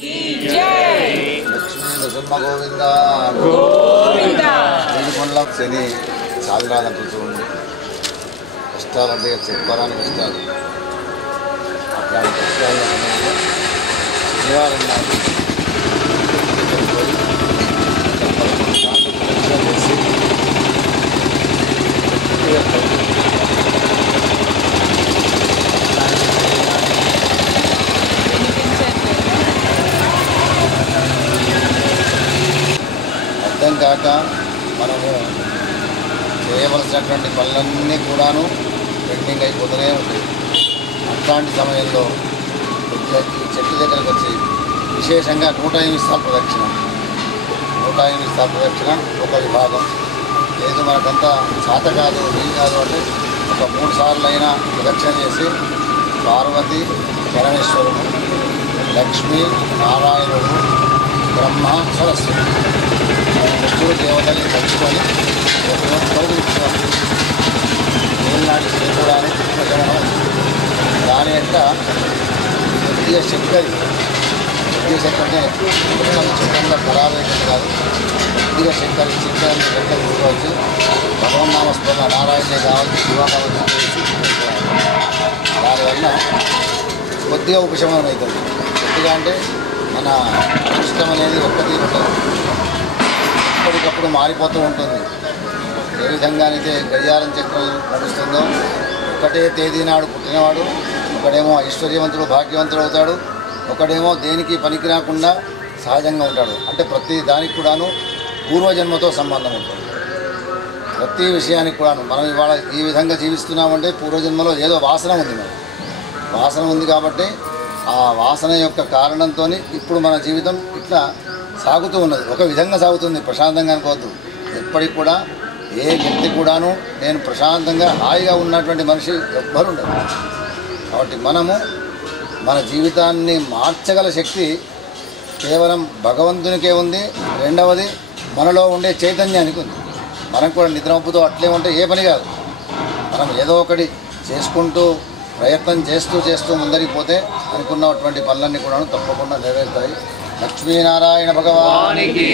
की जय। लक्ष्मी नृसिंह गोविंद गोविंद नीलకొండల శని సాధనాలంటూ చూడండి. కష్టాలంటే చెప్పరాని కష్టాలు. అట్లాంటి కష్టాల సమయంలో శనివారం నాడు పోయి 11 సార్లు ప్రదక్షిణ చేసి అర్థం కాక మనము చేయవలసినటువంటి పనులన్నీ కూడాను పెండింగ్ అయిపోతూనే ఉంటాయి. అట్లాంటి సమయంలో ఈ చెట్టు దగ్గరకు వచ్చి విశేషంగా 108 సార్లు ప్రదక్షిణ 108 సార్లు ప్రదక్షిణ ఒక విభాగం. లేదు మనకంతా చేత కాదు వీలు కాదు అంటే ఒక 3 సార్లు అయినా ప్రదక్షిణ చేసి పార్వతి పరమేశ్వరుడు లక్ష్మీ నారాయణుడు బ్రహ్మ సరస్వతి ముగ్గురు దేవతల్ని తలుచుకొని ఏనాటి శ్రీకూడాన్ని ప్రజలను దాని యొక్క కొద్దిగా శక్తి అంటే చిత్రంగా ఖరాబ్ అయిపోయింది కాదు. కొద్దిగా శక్తి చిత్రాన్ని శక్తి తీసుకోవచ్చు. భగవన్నామస్మరణ నారాయణే కావచ్చు శివ కావచ్చు చేసి దానివల్ల కొద్దిగా ఉపశమనం అవుతుంది. కొద్దిగా అంటే మన ఇష్టం అనేది ఒక్కటి ఉంటుంది, ఎప్పటికప్పుడు మారిపోతూ ఉంటుంది. ఏ విధంగా అయితే గడియారం చక్రం నడుస్తుందో ఒకటే తేదీ నాడు పుట్టినవాడు ఒకడేమో ఐశ్వర్యవంతుడు భాగ్యవంతుడు అవుతాడు, ఒకడేమో దేనికి పనికి రాకుండా సహజంగా ఉంటాడు. అంటే ప్రతి దానికి కూడాను పూర్వజన్మతో సంబంధం ఉంటుంది. ప్రతి విషయానికి కూడాను మనం ఇవాళ ఈ విధంగా జీవిస్తున్నామంటే పూర్వజన్మలో ఏదో వాసన ఉంది. మనం వాసన ఉంది కాబట్టి ఆ వాసన యొక్క కారణంతో ఇప్పుడు మన జీవితం ఇట్లా సాగుతూ ఉన్నది. ఒక విధంగా సాగుతుంది, ప్రశాంతంగా అనుకోవద్దు. ఎప్పటికి కూడా ఏ వ్యక్తి కూడాను నేను ప్రశాంతంగా హాయిగా ఉన్నటువంటి మనిషి ఎవ్వరు ఉండదు. కాబట్టి మనము మన జీవితాన్ని మార్చగల శక్తి కేవలం భగవంతునికే ఉంది. రెండవది మనలో ఉండే చైతన్యానికి ఉంది. మనం కూడా నిద్రమప్పుతో అట్లే ఉంటే ఏ పని కాదు. మనం ఏదో ఒకటి చేసుకుంటూ ప్రయత్నం చేస్తూ ముందరికి పోతే అనుకున్నటువంటి పనులన్నీ కూడా తప్పకుండా నెరవేరుతాయి. లక్ష్మీనారాయణ భగవానికి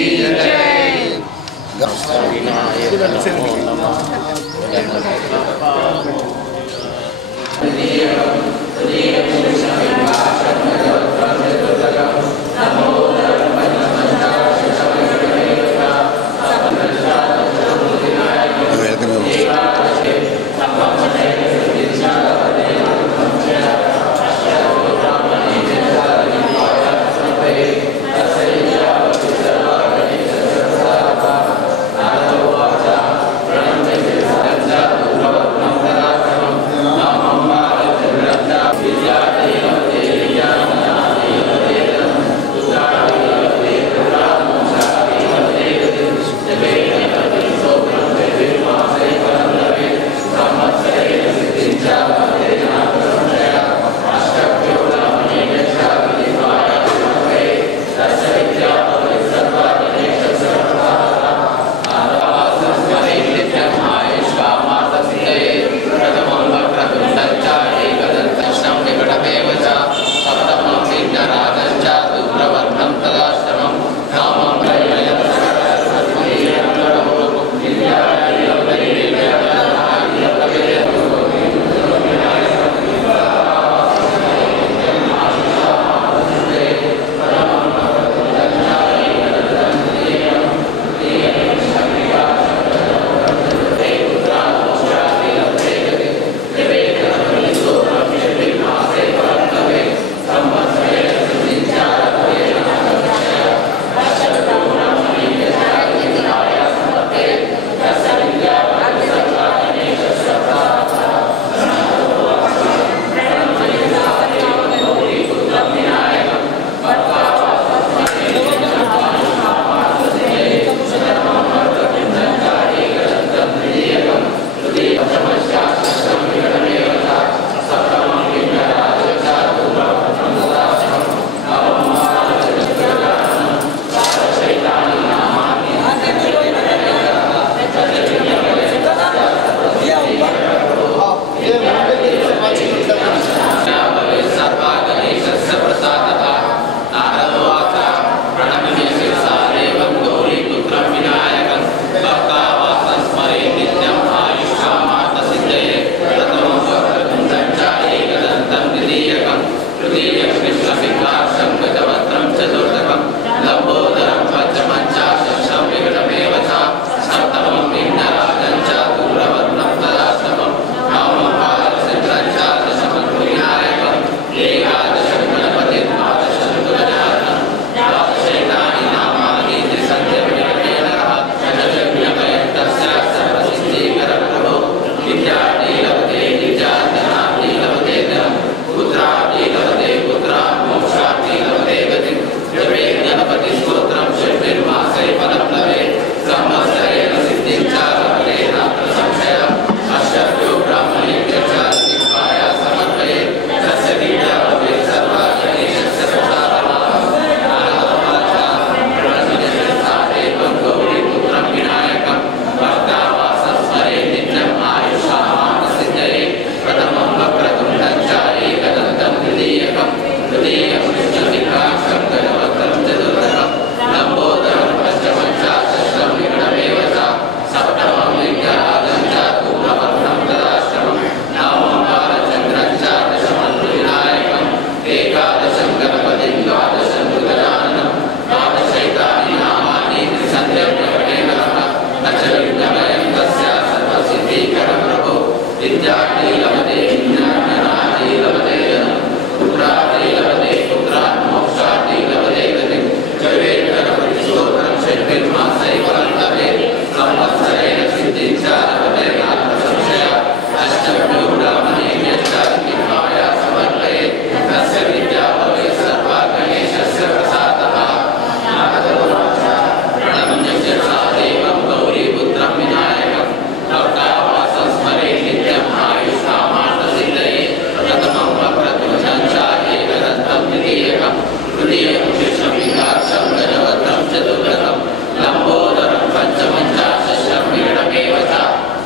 तृतीयं कृष्णपिङ्गाक्षं गजवक्त्रं चतुर्थकं लम्बोदरं पञ्चमं च षष्ठं वीणमेव च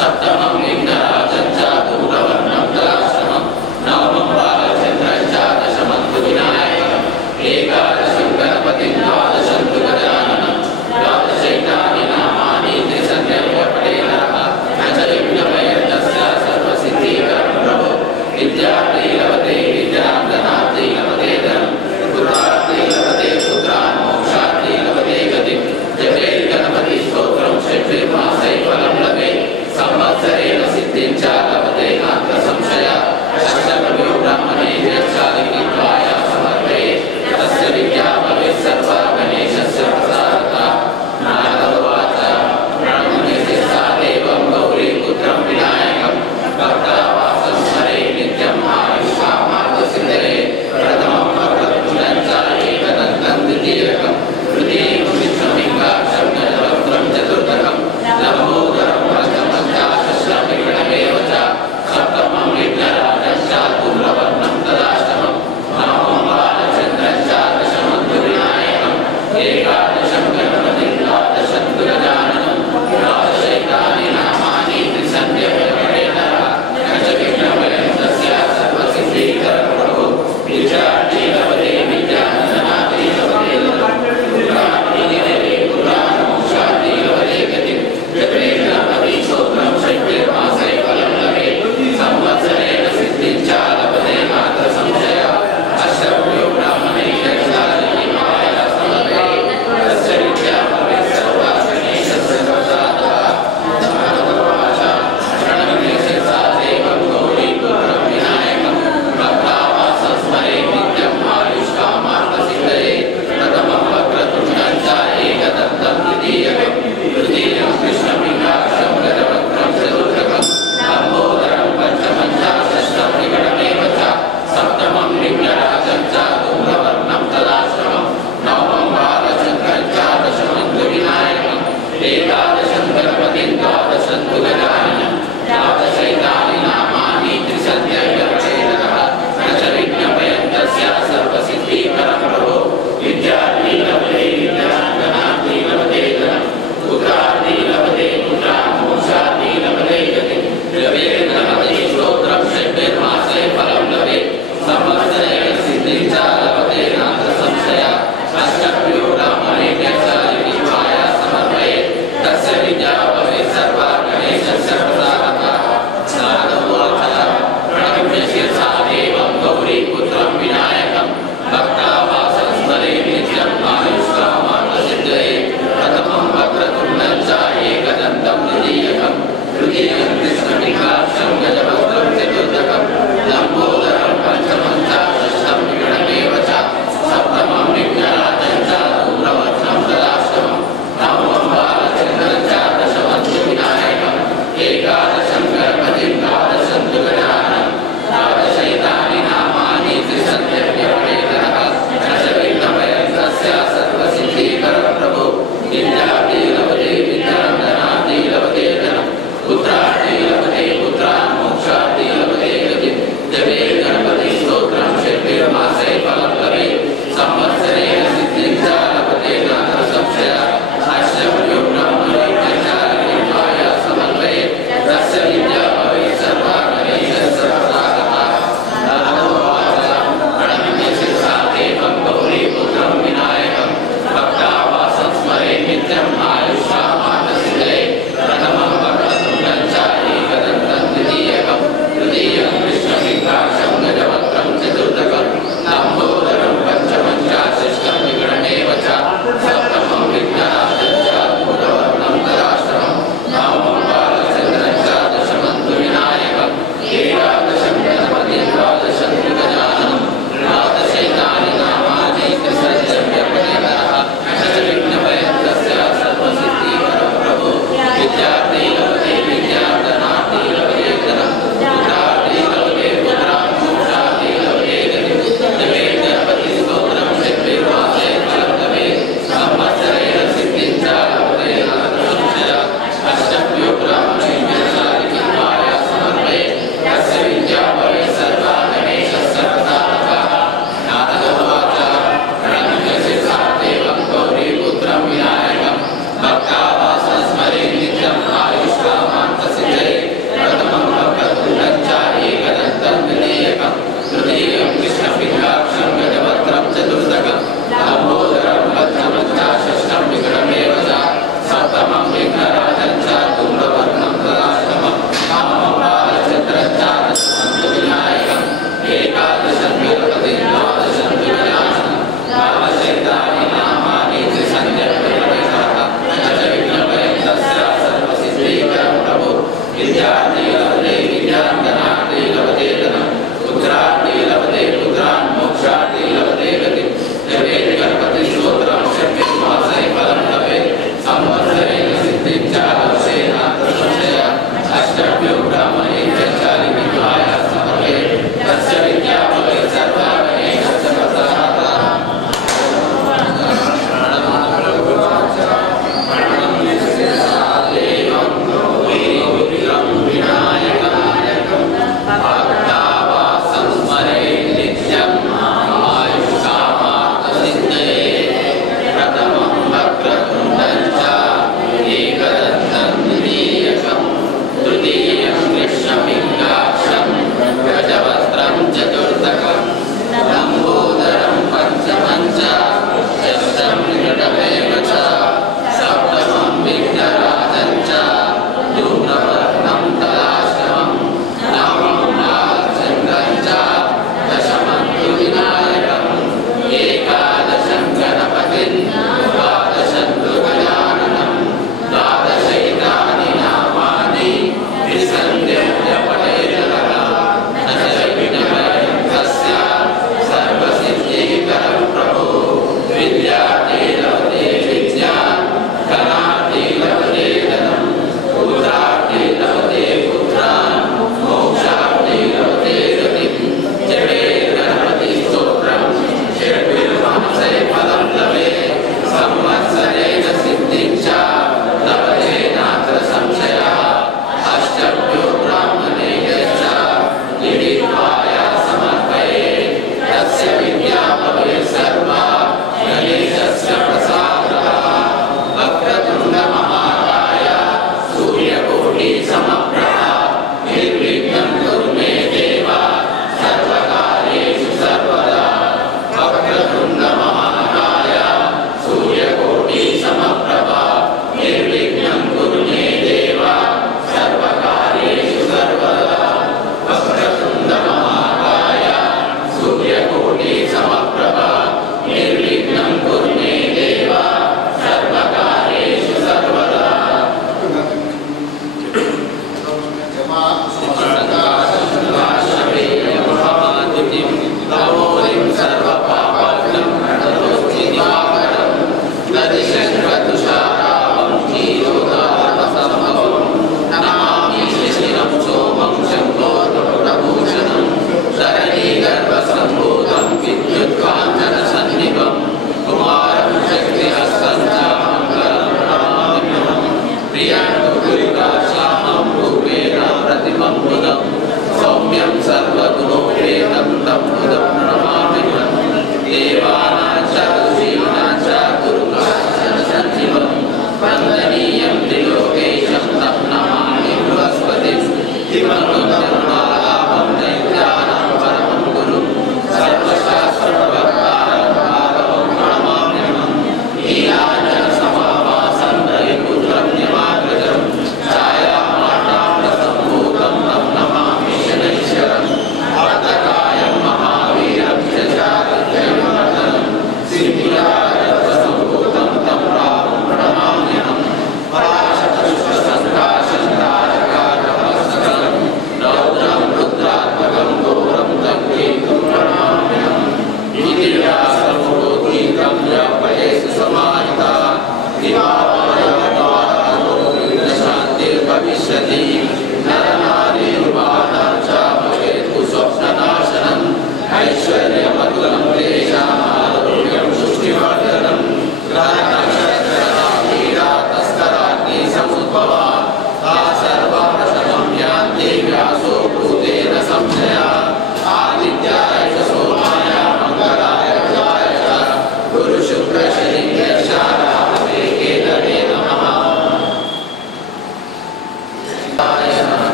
सप्तमं विघ्नराजं च धूम्रवर्णं तदाष्टमं नवमं बालचन्द्रं च दशमं तु विनायकम् एकादशं गणपतिं द्वादशं तु गजाननं द्वादशैतानि नामानि त्रिसन्ध्यपटे नरः न च विघ्नभयन्तस्य सर्वसिद्धिकरं प्रभो विद्यार्थी लभते विद्यां धनार्थी लभते धनं पुत्रार्थी लभते पुत्रान् मोक्षार्थी लभते गतिं जपे गणपति स्तोत्रं षट्मासै फलं लभेत् संवत्सरेण सिद्धिं च लभते नात्र संशयः अष्टकवियो ब्राह्मणे यच्छालित्वाय समर्पयेत् तस्य विद्या भवेत् सर्वा गणेशस्य प्रसादतः नारदोवाच ब्राह्मणे सा देवं गौरीपुत्रं विनायकं भक्तावासं स्मरे नित्यम् आयुष्कामार्थसिद्धये प्रथमं वक्रतुण्डं च एकदन्तं द्वितीयकं तृतीयं विष्णुलिङ्गाक्षं गजवक्त्रं चतुर्थकं लम्बोदरं पञ्चमं च षष्ठं विघ्नमेव च सप्तमं विघ्नराजं च धूम्रवर्णं तदाष्टमं नवमं बालचन्द्रं च दशमं तु विनायकम् एकादशं गणपतिं द्वादशं तु गजाननं द्वादशैतानि नामानि त्रिसन्ध्यपटे नरः न च विघ्नभयन्तस्य सर्वसिद्धिकरं प्रभो विद्यार्थी लभते विद्यां धनार्थी लभते धनं पुत्रार्थी लभते पुत्रान् मोक्षार्थी लभते गतिं जपे गणपति स्तोत्रं षट्मासै फलं लभेत् संवत्सरेण सिद्धिं च लभते नात्र संशयः अष्टकवियो ब्राह्मणे यच्छालित्वाय समर्पयेत् तस्य विद्या भवेत् सर्वा गणेशस्य प्रसादतः नारदोवाच प्रणम्य सा देवं गौरीपुत्रं विनायकं भक्तावासं स्मरे नित्यम् आयुष्कामार्थसिद्धये प्रथमं वक्रतुण्डं च एकदन्तं द्वितीयकं तृतीयं कृष्णपिङ्गाक्षं गजवक्त्रं चतुर्थकं लम्बोदरं पञ्चमं च षष्ठं विघ्नमेव च सप्तमं विघ्नराजं च धूम्रवर्णं तदाष्टमं नवमं बालचन्द्रं च दशमं तु विनायकम् एकादशं गणपतिं द्वादशं तु गजाननं द्वादशैतानि नामानि त्रिसन्ध्यपटे नरः न च विघ्नभयन्तस्य सर्वसिद्धिकरं प्रभो विद्यार्थी लभते विद्यां धनार्थी लभते धनं पुत्रार्थी लभते पुत्रान् मोक्षार्थी लभते गतिं जपे गणपति स्तोत्रं षट्मासै फलं लभेत् संवत्सरेण सिद्धिं च लभते नात्र संशयः अष्टकवियो ब्राह्मणे यच्छालित्वाय समर्पयेत् तस्य विद्या भवेत् सर्वा गणेशस्य प्रसादतः नारदोवाच प्रणम्य सा देवं गौरीपुत्रं विनायकं भक्तावासं स्मरे नित्यम् आयुष्कामार्थसिद्धये प्रथमं वक्रतुण्डं च एकदन्तं द्वितीयकं तृतीयं कृष्णपिङ्गाक्षं गजवक्त्रं चतुर्थकं लम्बोदरं पञ्चमं च षष्ठं विघ्नमेव च सप्तमं विघ्नराजं च धूम्रवर्णं तदाष्टमं नवमं बालचन्द्रं च दशमं तु विनायकम् एकादशं गणपतिं द्वादशं तु गजाननं द्वादशैतानि नामानि त्रिसन्ध्यपटे नरः न च विघ्नभयन्तस्य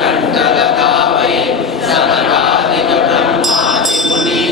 कंटलकावै सनकादिक ब्रह्मादि मुनि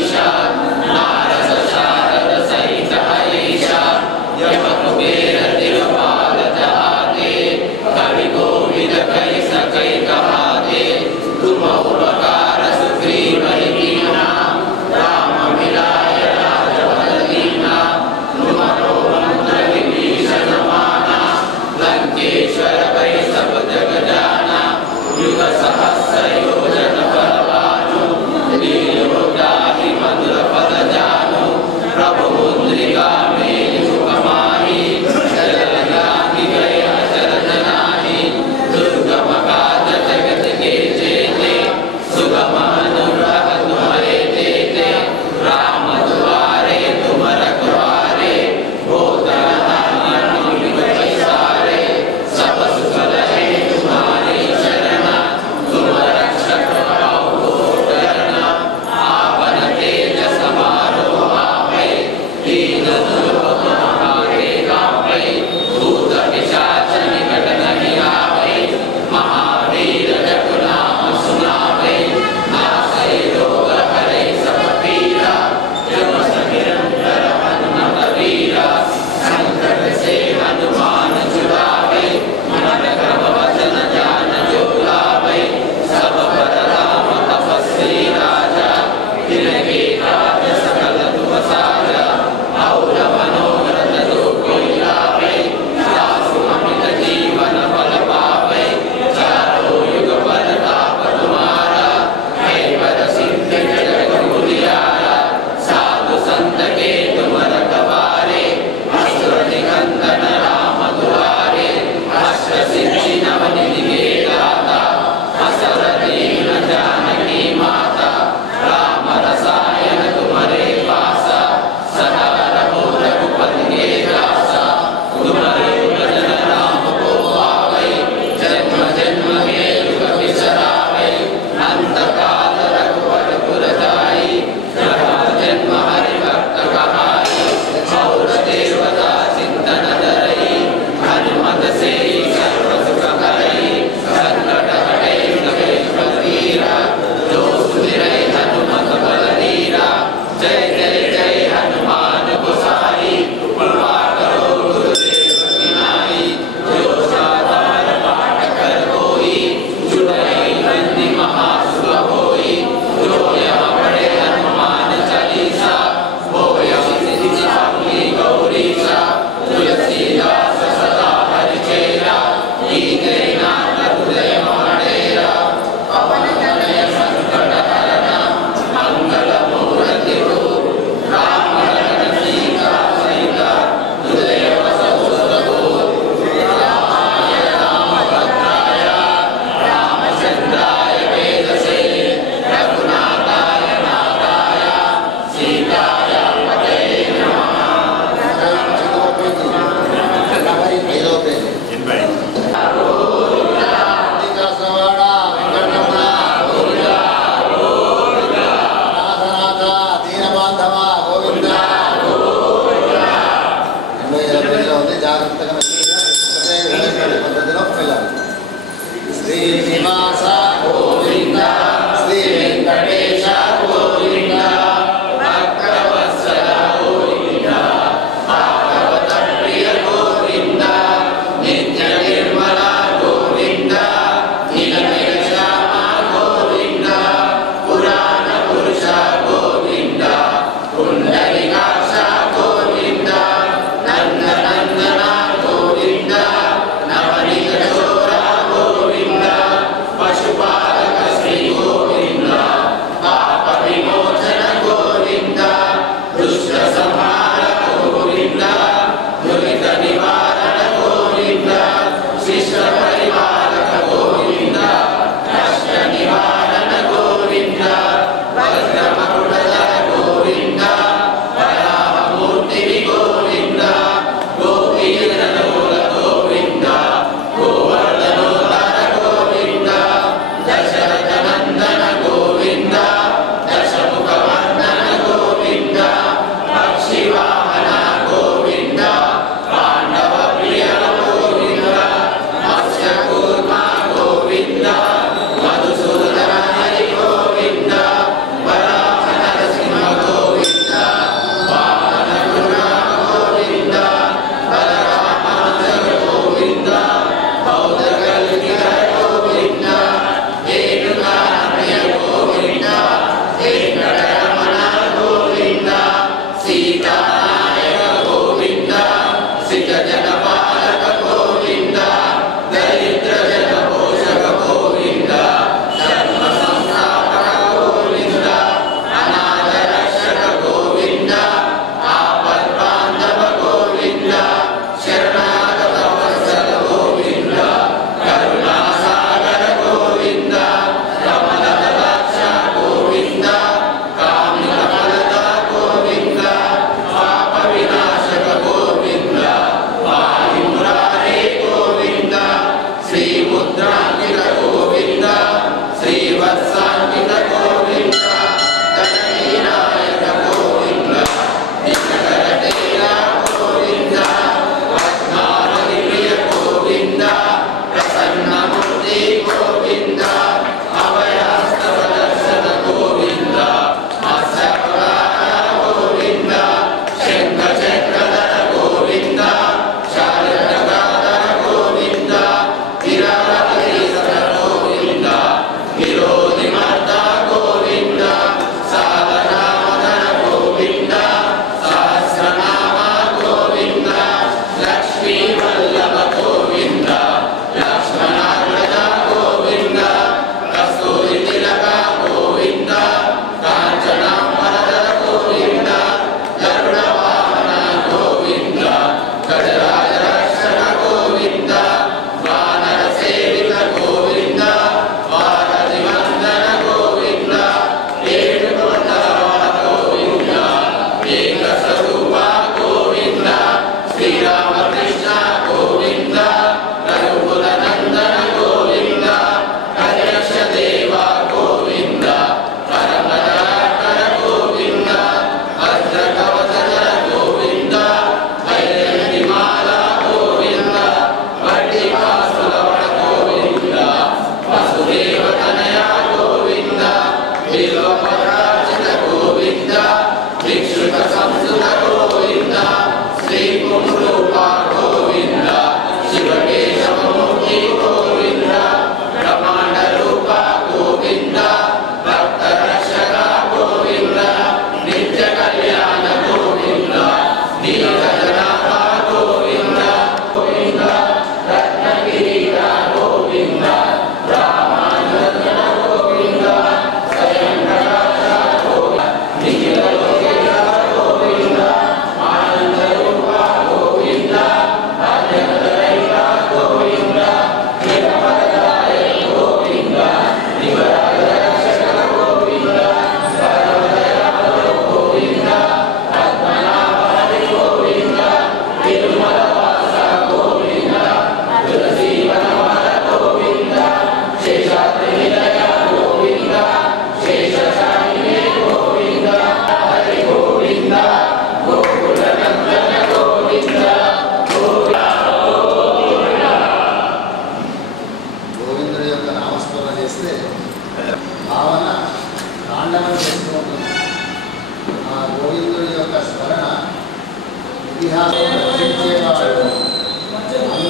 అన్ని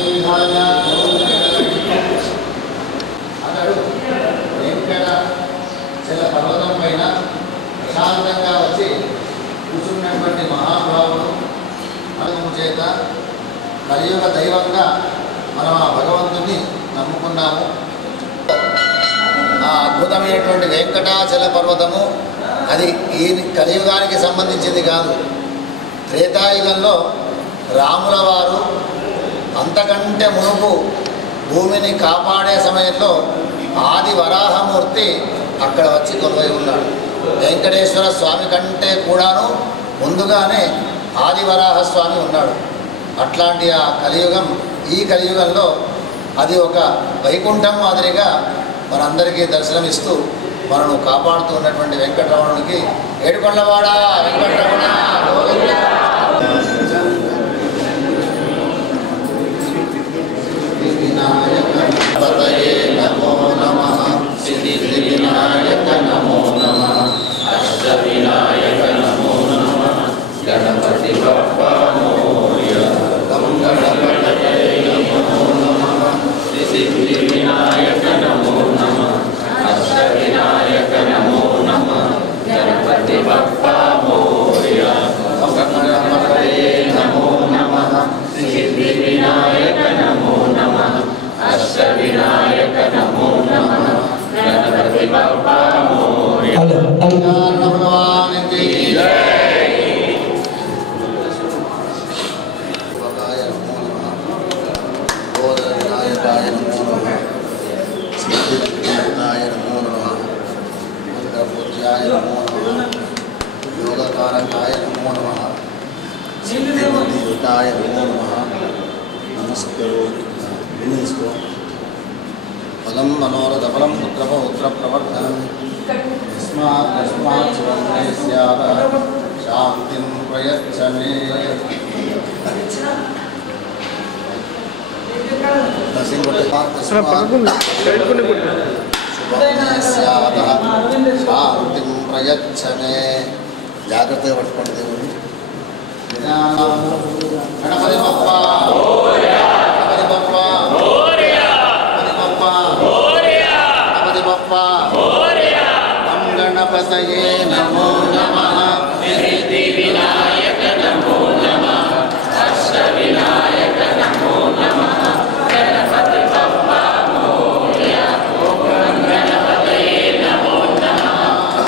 విధాలుగా అతడు వెంకటాచల పర్వతం పైన ప్రశాంతంగా వచ్చి కూర్చున్నటువంటి మహాభావుడు అనుభవం చేత కలియుగ దైవంగా మనం ఆ భగవంతుని నమ్ముకున్నాము. ఆ అద్భుతమైనటువంటి వెంకటాచల పర్వతము అది ఈ కలియుగానికి సంబంధించింది కాదు. త్రేతాయుగంలో రాముల వారు అంతకంటే మునుపు భూమిని కాపాడే సమయంలో ఆది వరాహమూర్తి అక్కడ వచ్చి కొలువై ఉన్నాడు. వెంకటేశ్వర స్వామి కంటే కూడాను ముందుగానే ఆది వరాహ స్వామి ఉన్నాడు. అట్లాంటి ఆ కలియుగం ఈ కలియుగంలో అది ఒక వైకుంఠం మాదిరిగా మనందరికీ దర్శనమిస్తూ మనను కాపాడుతూ ఉన్నటువంటి వెంకటరమణునికి ఏడుకొండవాడ వెంకటరమణ నమో నమః సిద్ధి వినాయక నమో నమః అష్ట వినాయక నమో నమః గణపతి బప్పా మోరియా గణపతి నమో నమః సిద్ధి వినాయక నమో నమః అష్ట వినాయక నమో నమః గణపతి బప్పా మోరియా గణపతి నమో నమః సిద్ధి వినాయక నమో నమః అష్ట వినాయక నమో నమః గణపతి బప్పా మోరియా భగవానికి జై. శివాయ నమో నమః గోదర వినాయకాయ నమో నమః సిద్ధివినాయకాయ నమో నమః మంత్రపూజ్యాయ నమో నమః యోగకారకాయ నమో నమః సిద్ధివినాయకాయ నమో నమః నమస్కరో వినిస్కో ఫలం మనోరథఫలం పుత్రపౌత్ర ప్రవర్ధనం తస్మాత్ శివం స్యాద శాంతిం ప్రయచ్చ మే శాంతిం ప్రయచ్చ మే. జాగ్రత్తగా పట్టుకోండి దేవుడిని. గణపతి బప్ప గణపతి బప్ప గణపతి బప్ప గణపతయే నమో నమః సిద్ధి వినాయక నమో నమః అష్ట వినాయక నమో నమః గణపతి బప్పా మోరియా గణపతయే నమో నమః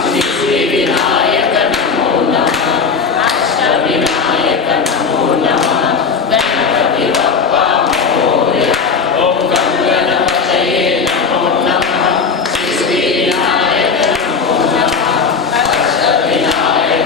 సిద్ధి వినాయక నమో నమః అష్ట వినాయక నమో నమః గణపతి బప్పా మోరియా ఓం గణపతయే నమో నమః సిద్ధి వినాయక నమో నమః అష్ట వినాయక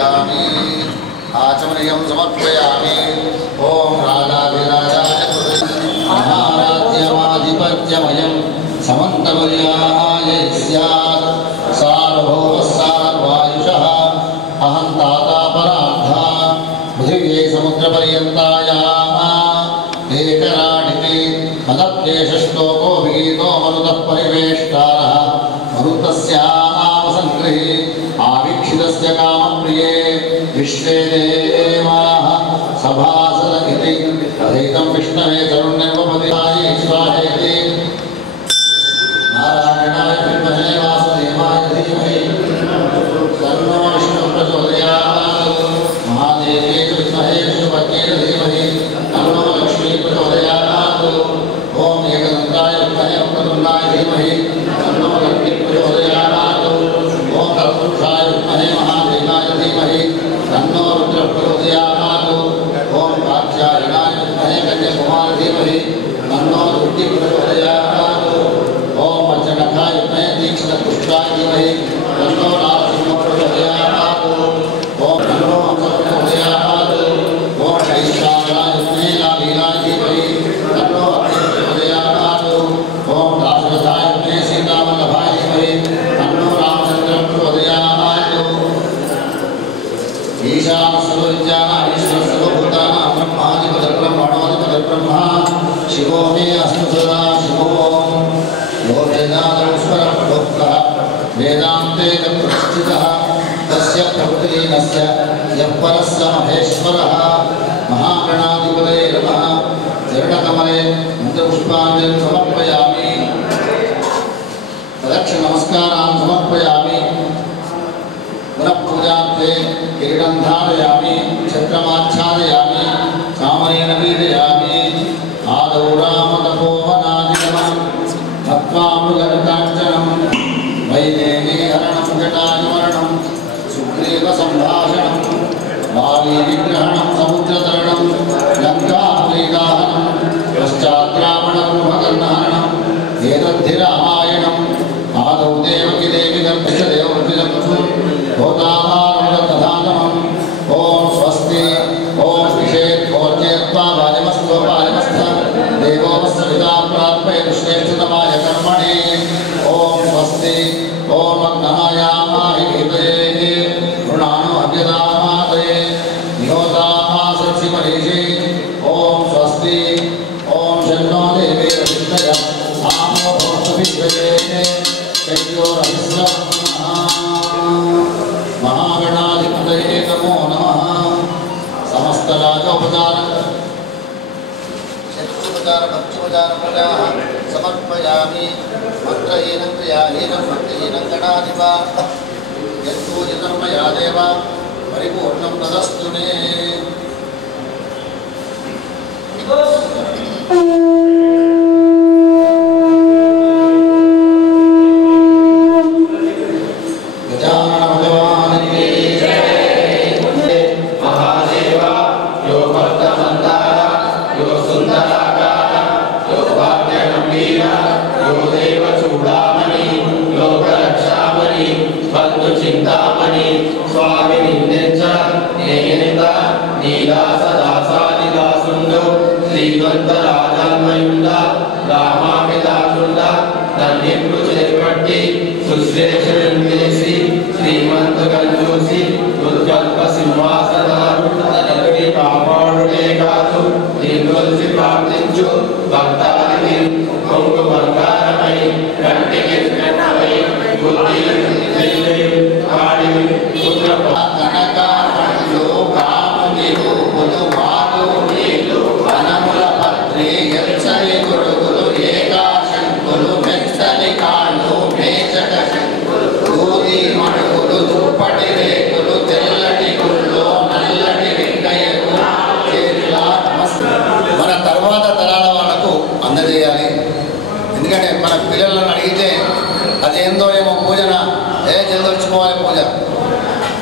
समर्पयामि आचमनीयं समर्पयामि ओम राजाधिराजाय महाराज्यमाधिपत्यमयं समन्तवर्याय स्यात् सार्वभौमस्सार्वायुषः अहं ताता परार्धा पृथिव्यै समुद्रपर्यन्तायाः एकराटिके मदप्येषश्लोको विगीतो मरुतः परिवेष्टारः मरुतस्यावसङ्गृहे आवीक्षितस्य कामप्रिये विश्वे देवाः सभासद इति तथैतं विष्णवे तरुण्यर्वपतिहाय स्वाहेति नारायणाय विद्महे वासुदेवाय धीमहि तन्नो विष्णुः प्रचोदयात् महादेव्यै च विद्महे विष्णुपत्न्यै च धीमहि तन्नो लक्ष्मी प्रचोदयात् ओम एकदन्ताय विद्महे वक्रतुण्डाय धीमहि तन्नो लक्ष्मी प्रचोदयात् ओम तत्पुरुषाय विद्महे महादेवाय धीमहि तन्नो रुद्रः प्रचोदयात् ओम कात्यायनाय विद्महे कन्याकुमारी धीमहि तन्नो दुर्गी प्रचोदयात् ओम पंचनखाय विद्महे तीक्ष्णपुष्टाय धीमहि तन्नो नारसिंहः प्रचोदयात् ओम तन्नो हंसः प्रचोदयात् ओम कैशालाय विद्महे लालीलाय धीमहि तन्नो अग्निः प्रचोदयात् ओम दाशरथाय विद्महे सीतावल्लभाय धीमहि तन्नो रामचन्द्रः प्रचोदयात् ईशानसर्वविद्यानामीश्वरसर्वभूतानां ब्रह्माधिपतिर्ब्रह्मणोऽधिपतिर्ब्रह्मा शिवो मे अस्तु सदा शिवो यो वेदान्तस्वरः प्रोक्तः वेदान्ते च प्रतिष्ठितः तस्य प्रकृतिलीनस्य यः परः स महेश्वरः महागणाधिपतये नमः चरणकमले मन्त्रपुष्पाञ्जलिं समर्पयामि प्रदक्षिणनमस्कारान् समर्पयामि पुनः पूजार्थे किरीटं धारयामि छत्रमाच्छादयामि सामरेण वीडयामि आदौ रामतपोवनादिनमः भक्त्वा मृगकाञ्चनं वैदेहीहरणं जटायुमरणं सुग्रीवसम्भाषणं बालीविग्रहणं समुद्रतरणं लङ्काक्रीडाहनं पश्चाद्रावणकुम्भकर्णहरणम् एतद्धि रामायणम् आदौ देवकी गर्भदेवं होताहारं ओम स्वस्ति ओम विषेत् ओर्जेत्वा वायमस्त्व वायमस्थ देवो सविता प्राप्येत श्रेष्ठतमाय कर्मणे ओम स्वस्ति ओम अग्नहायामाहि गीतये गृणानो अभ्यदामादये निहोताः सत्सिमनीषि ओम स्वस्ति ओम शन्नो देवी रविन्द्रय आमो भवतु विद्महे महागणाधिपतये नमो नमः समस्तराजोपचार शत्रुपचार भक्त्योपचार पूजाः समर्पयामि मंत्रहीनं क्रियाहीनं भक्तिहीनं गणाधिपा यत्पूजितं मया देव परिपूर्णं तदस्तु मे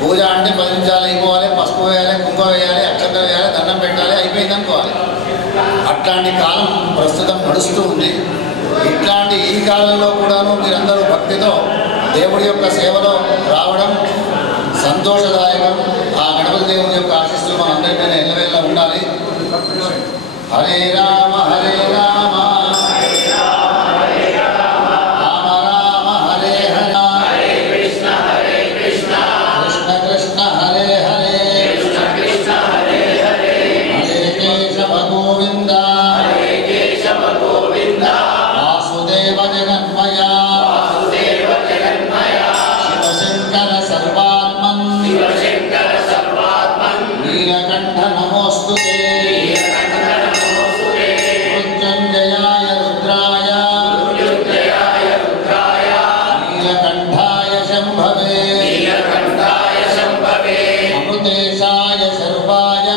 పూజ అంటే 10 నిమిషాలు అయిపోవాలి, పసుపు వేయాలి, కుంకుమ వేయాలి, అక్షంతలు వేయాలి, దండం పెట్టాలి, అయిపోయింది అనుకోవాలి. అట్లాంటి కాలం ప్రస్తుతం నడుస్తూ ఉంది. ఇట్లాంటి ఈ కాలంలో కూడాను మీరందరూ భక్తితో దేవుడి యొక్క సేవలో రావడం, సంతోషదాయకం. ఆ గణపతి దేవుని యొక్క ఆశీస్సులు మనందరిపైన ఎల్లవేళలా ఉండాలి. హరే రామ హరే రామ రామ రామ హరే హరే కృష్ణ కృష్ణ హరే హరే హరే కేశవ గోవింద వాసుదేవ జగన్మయ శివశంకర సర్వాత్మన్ నీలకంఠ నమోస్తుతే మృత్యుంజయాయ రుద్రాయ నీలకంఠాయ శంభవే అమృతేశాయ సర్వాయ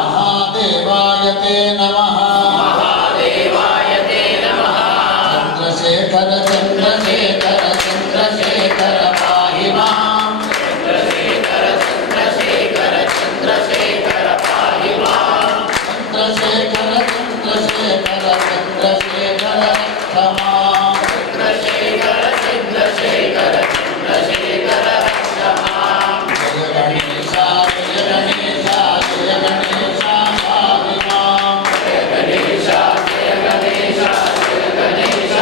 మహాదేవాయ తే నమః. చంద్రశేఖర చంద్రశేఖర చంద్రశేఖర పాహి మాం. చంద్రశేఖర చంద్రశేఖర చంద్రశేఖర రక్షమాం. జయ గణేశ జయ గణేశ జయ గణేశ పాహి మాం. జయ గణేశ జయ గణేశ జయ గణేశ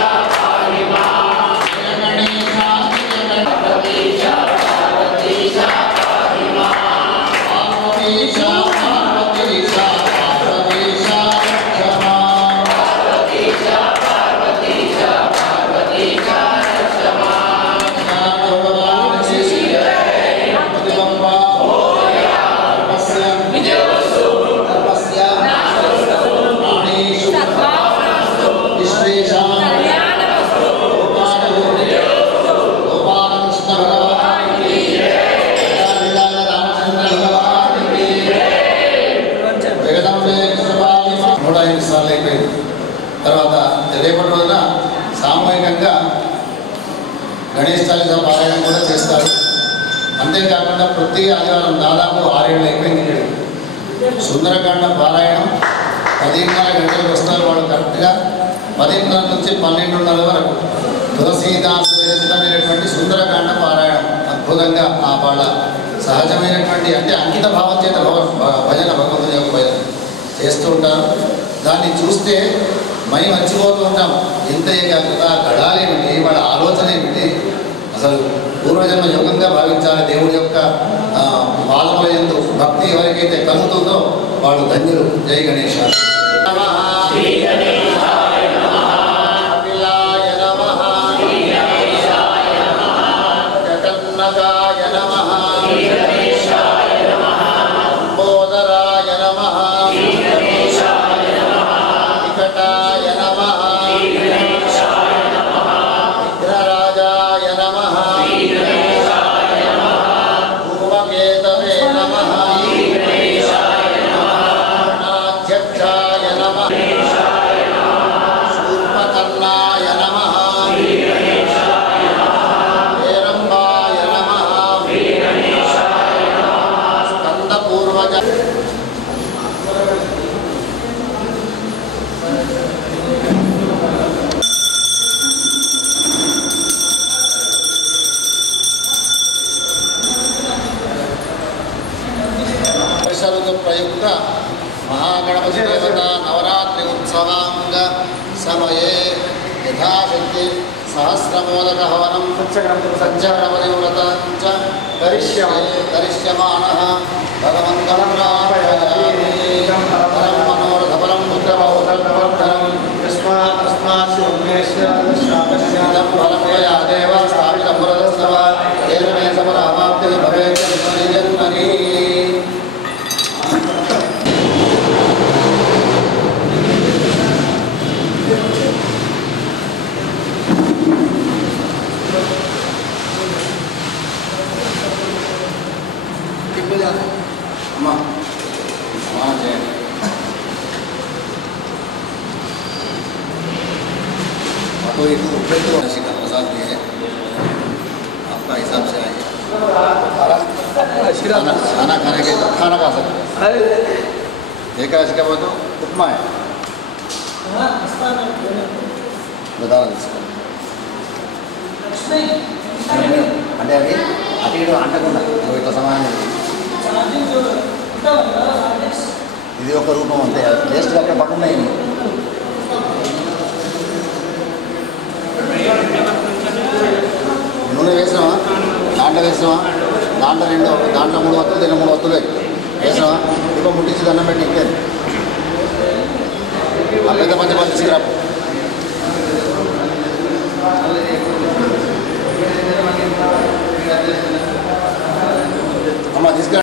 పార్వతీశ తర్వాత రేపటి రోజున సామూహికంగా గణేష్ చాలీసా పారాయణం కూడా చేస్తారు. అంతేకాకుండా ప్రతి ఆదివారం దాదాపు 6 ఏళ్ళు అయిపోయింది. సుందరకాండ పారాయణం 10:30 గంటలకు వస్తారు వాళ్ళు. కరెక్ట్గా 10:30 నుంచి 12:30 వరకు తులసీదాస విరచితమైనటువంటి సుందరకాండ పారాయణం అద్భుతంగా ఆ వాళ్ళ సహజమైనటువంటి అంటే అంకిత భావం చేత భజన భగవంతుని యొక్క భజన చేస్తూ ఉంటారు. దాన్ని చూస్తే మై మర్చిపోతూ ఉంటాం. ఎంత ఏకాగ్రత, గడాలేమిటి, వాళ్ళ ఆలోచన ఏమిటి, అసలు పూర్వజన్మ యోగంగా భావించాలి. దేవుడి యొక్క పాదముల యందు భక్తి ఎవరికైతే కలుగుతుందో వాళ్ళు ధన్యులు. జై గణేశ. జగన్నాథాయ నమః. లంబోదరాయ నమః. వికటాయ నమః. విఘ్నరాజాయ నమః. ధూమకేతవే నమః. గణాధ్యక్షాయ నమః. శూర్పకర్ణాయ నమః. హేరంబాయ నమః. స్కందపూర్వజ ప్రయుక్త మహాగణపతి దేవత నవరాత్రి ఉత్సవాంగ సమయే యథాశక్తి సహస్రమోదక హవనం సత్యగణపతి వ్రతం చ కరిష్యమాణః భగవంతం ప్రార్థయామి. పరం మనోరథపరం పుత్రపౌత్రవర్ధనం తస్మాత్ ఫలం మయా దేవ స్థాపితం వరదస్తవ తేన మే సమరామాప్తిః భవేత్ జన్మని జన్మని. అమ్మా స్నానం చేయండి. अतो इनको उपलब्ध होने से प्रसाद दिए हैं, आपका हिसाब से आइए। खाना खाने के तो खाना खा सकते हैं। एकादशी का वो तो उपमा है, बता रहा हूँ इसका। అంటే అది అటు ఇటు అంటకుండా ఇట్లా సమానం. ఇది ఒక రూపం అంతే, టేస్ట్ అక్కడ పడున్నాయి. నూనె వేసినావా, దాంట్లో వేసినావా, దాంట్లో 3 వత్తులు, దీంట్లో 3 వత్తులు వేసినావా, ఇప్పుడు ముట్టించి దండం పెట్టి ఇంకేది ఆ పెద్ద పంచపాలు తీసుకురా. అమ్మ తీసుకురా.